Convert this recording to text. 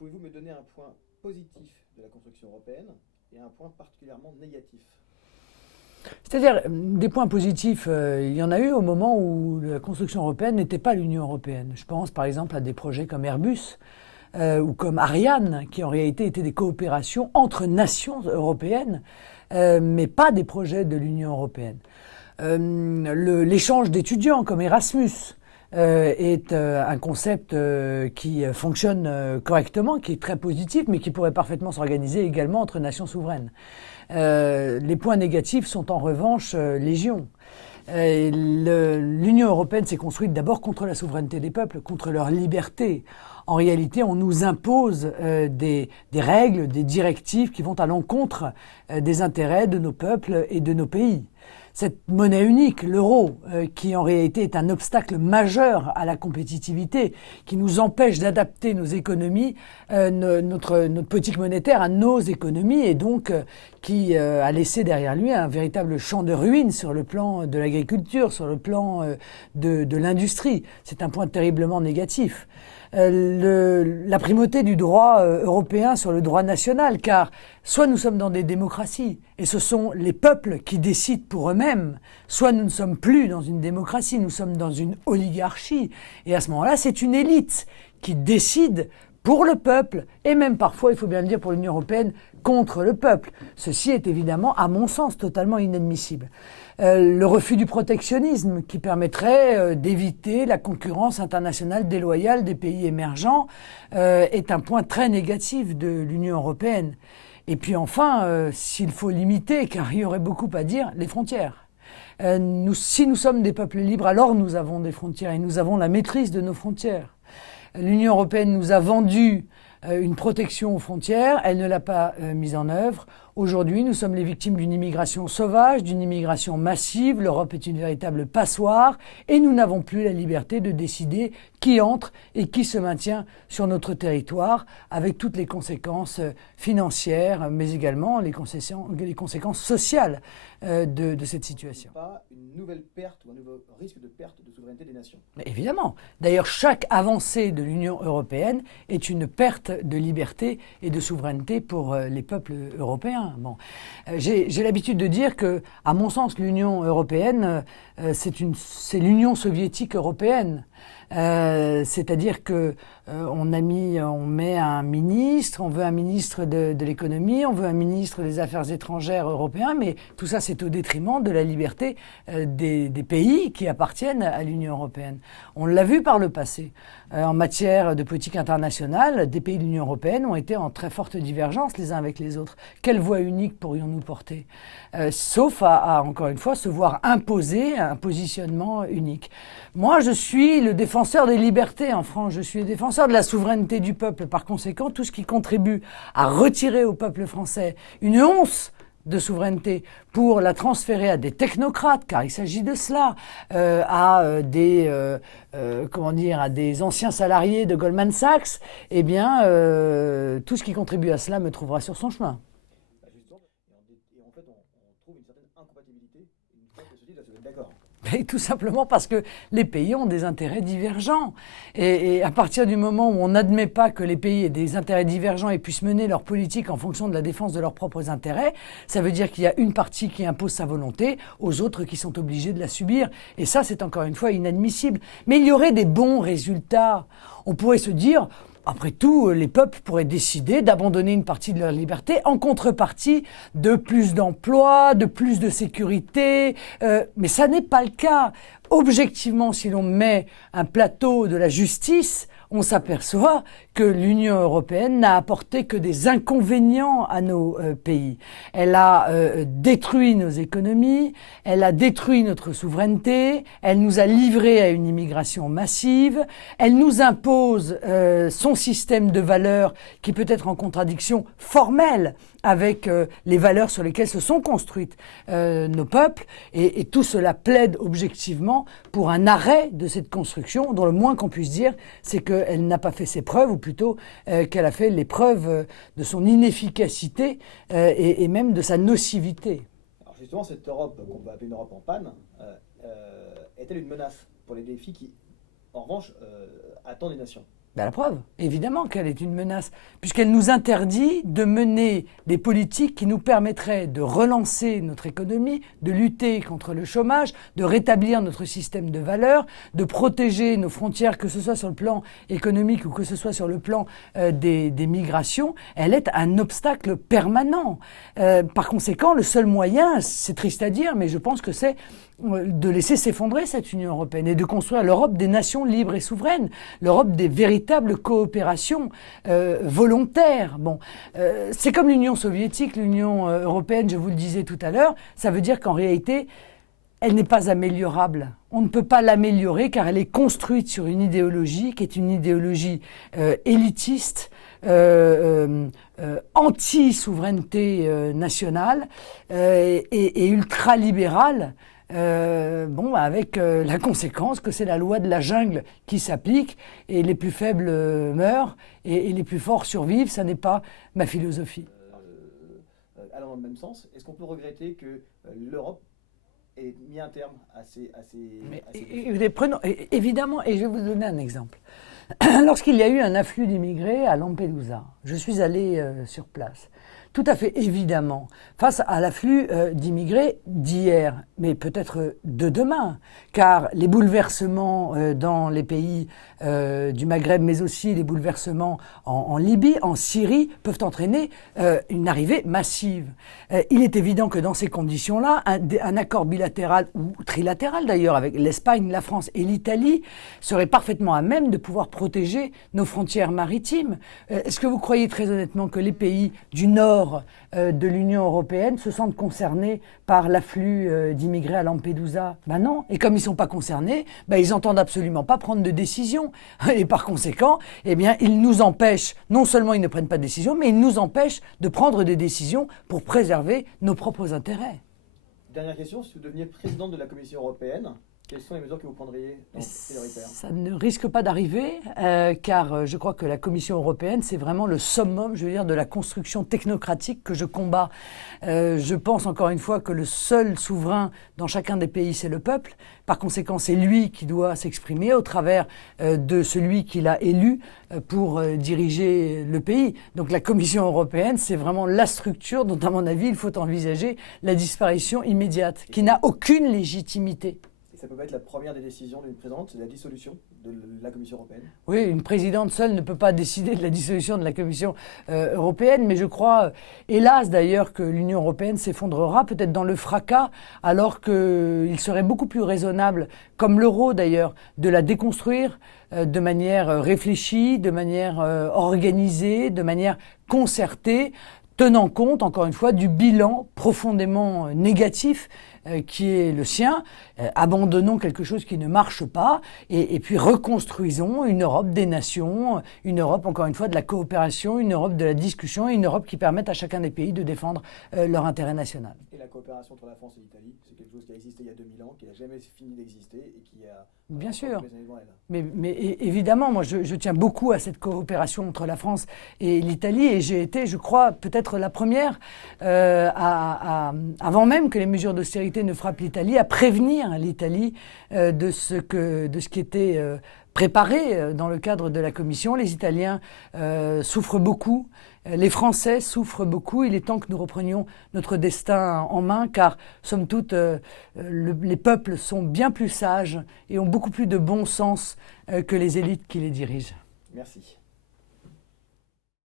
Pouvez-vous me donner un point positif de la construction européenne et un point particulièrement négatif? C'est-à-dire, des points positifs, il y en a eu au moment où la construction européenne n'était pas l'Union européenne. Je pense par exemple à des projets comme Airbus ou comme Ariane, qui en réalité étaient des coopérations entre nations européennes, mais pas des projets de l'Union européenne. L'échange d'étudiants comme Erasmus est un concept qui fonctionne correctement, qui est très positif, mais qui pourrait parfaitement s'organiser également entre nations souveraines. Les points négatifs sont en revanche légion. L'Union européenne s'est construite d'abord contre la souveraineté des peuples, contre leur liberté. En réalité, on nous impose des règles, des directives qui vont à l'encontre des intérêts de nos peuples et de nos pays. Cette monnaie unique, l'euro, qui en réalité est un obstacle majeur à la compétitivité, qui nous empêche d'adapter nos économies, notre politique monétaire à nos économies, et donc qui a laissé derrière lui un véritable champ de ruines sur le plan de l'agriculture, sur le plan de l'industrie. C'est un point terriblement négatif. La primauté du droit européen sur le droit national, car soit nous sommes dans des démocraties et ce sont les peuples qui décident pour eux-mêmes, soit nous ne sommes plus dans une démocratie, nous sommes dans une oligarchie, et à ce moment-là c'est une élite qui décide pour le peuple, et même parfois, il faut bien le dire pour l'Union européenne, contre le peuple. Ceci est évidemment, à mon sens, totalement inadmissible. Le refus du protectionnisme qui permettrait d'éviter la concurrence internationale déloyale des pays émergents est un point très négatif de l'Union européenne. Et puis enfin, s'il faut limiter, car il y aurait beaucoup à dire, les frontières. Si nous sommes des peuples libres, alors nous avons des frontières et nous avons la maîtrise de nos frontières. L'Union européenne nous a vendu une protection aux frontières, elle ne l'a pas mise en œuvre. Aujourd'hui, nous sommes les victimes d'une immigration sauvage, d'une immigration massive. L'Europe est une véritable passoire et nous n'avons plus la liberté de décider qui entre et qui se maintient sur notre territoire, avec toutes les conséquences financières, mais également les conséquences sociales de cette situation. Pas une nouvelle perte ou un nouveau risque de perte de souveraineté des nations? Mais évidemment. D'ailleurs, chaque avancée de l'Union européenne est une perte de liberté et de souveraineté pour les peuples européens. Bon. J'ai l'habitude de dire que, à mon sens, l'Union européenne, c'est l'Union soviétique européenne. C'est-à-dire que on met un ministre, on veut un ministre de l'économie, on veut un ministre des Affaires étrangères européen, mais tout ça c'est au détriment de la liberté des pays qui appartiennent à l'Union européenne. On l'a vu par le passé. En matière de politique internationale, des pays de l'Union européenne ont été en très forte divergence les uns avec les autres. Quelle voie unique pourrions-nous porter? Sauf à, encore une fois, se voir imposer un positionnement unique. Moi, je suis le défenseur des libertés en France, je suis le défenseur de la souveraineté du peuple. Par conséquent, tout ce qui contribue à retirer au peuple français une once de souveraineté pour la transférer à des technocrates, car il s'agit de cela, à des anciens salariés de Goldman Sachs, eh bien, tout ce qui contribue à cela me trouvera sur son chemin. Justement, et en fait, on trouve une certaine incompatibilité une fois que se dit, là, vous êtes d'accord? Et tout simplement parce que les pays ont des intérêts divergents. Et à partir du moment où on n'admet pas que les pays aient des intérêts divergents et puissent mener leur politique en fonction de la défense de leurs propres intérêts, ça veut dire qu'il y a une partie qui impose sa volonté aux autres qui sont obligés de la subir. Et ça, c'est encore une fois inadmissible. Mais il y aurait des bons résultats. On pourrait se dire... Après tout, les peuples pourraient décider d'abandonner une partie de leur liberté en contrepartie de plus d'emplois, de plus de sécurité. Mais ça n'est pas le cas. Objectivement, si l'on met un plateau de la justice, on s'aperçoit que l'Union européenne n'a apporté que des inconvénients à nos pays. Elle a détruit nos économies, elle a détruit notre souveraineté, elle nous a livrés à une immigration massive, elle nous impose son système de valeurs qui peut être en contradiction formelle avec les valeurs sur lesquelles se sont construites nos peuples, et tout cela plaide objectivement pour un arrêt de cette construction, dont le moins qu'on puisse dire, c'est qu'elle n'a pas fait ses preuves, ou plutôt qu'elle a fait les preuves de son inefficacité et même de sa nocivité. Alors justement, cette Europe, qu'on peut appeler une Europe en panne, est-elle une menace pour les défis qui, en revanche, attendent les nations? Ben, la preuve, évidemment qu'elle est une menace, puisqu'elle nous interdit de mener des politiques qui nous permettraient de relancer notre économie, de lutter contre le chômage, de rétablir notre système de valeurs, de protéger nos frontières, que ce soit sur le plan économique ou que ce soit sur le plan des migrations. Elle est un obstacle permanent. Par conséquent, le seul moyen, c'est triste à dire, mais je pense que c'est de laisser s'effondrer cette Union européenne et de construire l'Europe des nations libres et souveraines, l'Europe des véritables coopérations volontaires. Bon, c'est comme l'Union soviétique, l'Union européenne, je vous le disais tout à l'heure, ça veut dire qu'en réalité, elle n'est pas améliorable. On ne peut pas l'améliorer car elle est construite sur une idéologie qui est une idéologie élitiste, anti-souveraineté nationale et ultralibérale. Avec la conséquence que c'est la loi de la jungle qui s'applique et les plus faibles meurent et les plus forts survivent. Ça n'est pas ma philosophie. Allant dans le même sens, est-ce qu'on peut regretter que l'Europe ait mis un terme à ces évidemment, et je vais vous donner un exemple. Lorsqu'il y a eu un afflux d'immigrés à Lampedusa, je suis allé sur place. Tout à fait évidemment, face à l'afflux d'immigrés d'hier, mais peut-être de demain, car les bouleversements dans les pays du Maghreb, mais aussi les bouleversements en Libye, en Syrie, peuvent entraîner une arrivée massive. Il est évident que dans ces conditions-là, un accord bilatéral ou trilatéral d'ailleurs avec l'Espagne, la France et l'Italie serait parfaitement à même de pouvoir protéger nos frontières maritimes. Est-ce que vous croyez très honnêtement que les pays du nord de l'Union européenne se sentent concernés par l'afflux d'immigrés à Lampedusa? Ben non. Et comme ils ne sont pas concernés, ils n'entendent absolument pas prendre de décision. Et par conséquent, ils nous empêchent, non seulement ils ne prennent pas de décision, mais ils nous empêchent de prendre des décisions pour préserver nos propres intérêts. Dernière question, si vous deveniez présidente de la Commission européenne, quelles sont les mesures que vous prendriez dans prioritaire? Ça ne risque pas d'arriver, car je crois que la Commission européenne, c'est vraiment le summum, de la construction technocratique que je combats. Je pense encore une fois que le seul souverain dans chacun des pays, c'est le peuple. Par conséquent, c'est lui qui doit s'exprimer au travers de celui qu'il a élu pour diriger le pays. Donc la Commission européenne, c'est vraiment la structure dont, à mon avis, il faut envisager la disparition immédiate, qui n'a aucune légitimité. Ça peut être la première des décisions d'une présidente, c'est la dissolution de la Commission européenne. Oui, une présidente seule ne peut pas décider de la dissolution de la Commission européenne, mais je crois, hélas d'ailleurs, que l'Union européenne s'effondrera peut-être dans le fracas, alors qu'il serait beaucoup plus raisonnable, comme l'euro d'ailleurs, de la déconstruire de manière réfléchie, de manière organisée, de manière concertée, tenant compte, encore une fois, du bilan profondément négatif qui est le sien. Abandonnons quelque chose qui ne marche pas et puis reconstruisons une Europe des nations, une Europe, encore une fois, de la coopération, une Europe de la discussion et une Europe qui permette à chacun des pays de défendre leur intérêt national. Et la coopération entre la France et l'Italie, c'est quelque chose qui a existé il y a 2000 ans, qui n'a jamais fini d'exister et qui a... Bien sûr. Mais évidemment, moi, je tiens beaucoup à cette coopération entre la France et l'Italie et j'ai été, je crois, peut-être la première, avant même que les mesures d'austérité ne frappent l'Italie, à prévenir l'Italie de ce qui était préparé dans le cadre de la Commission. Les Italiens souffrent beaucoup, les Français souffrent beaucoup. Il est temps que nous reprenions notre destin en main, car, somme toute, les peuples sont bien plus sages et ont beaucoup plus de bon sens que les élites qui les dirigent. Merci.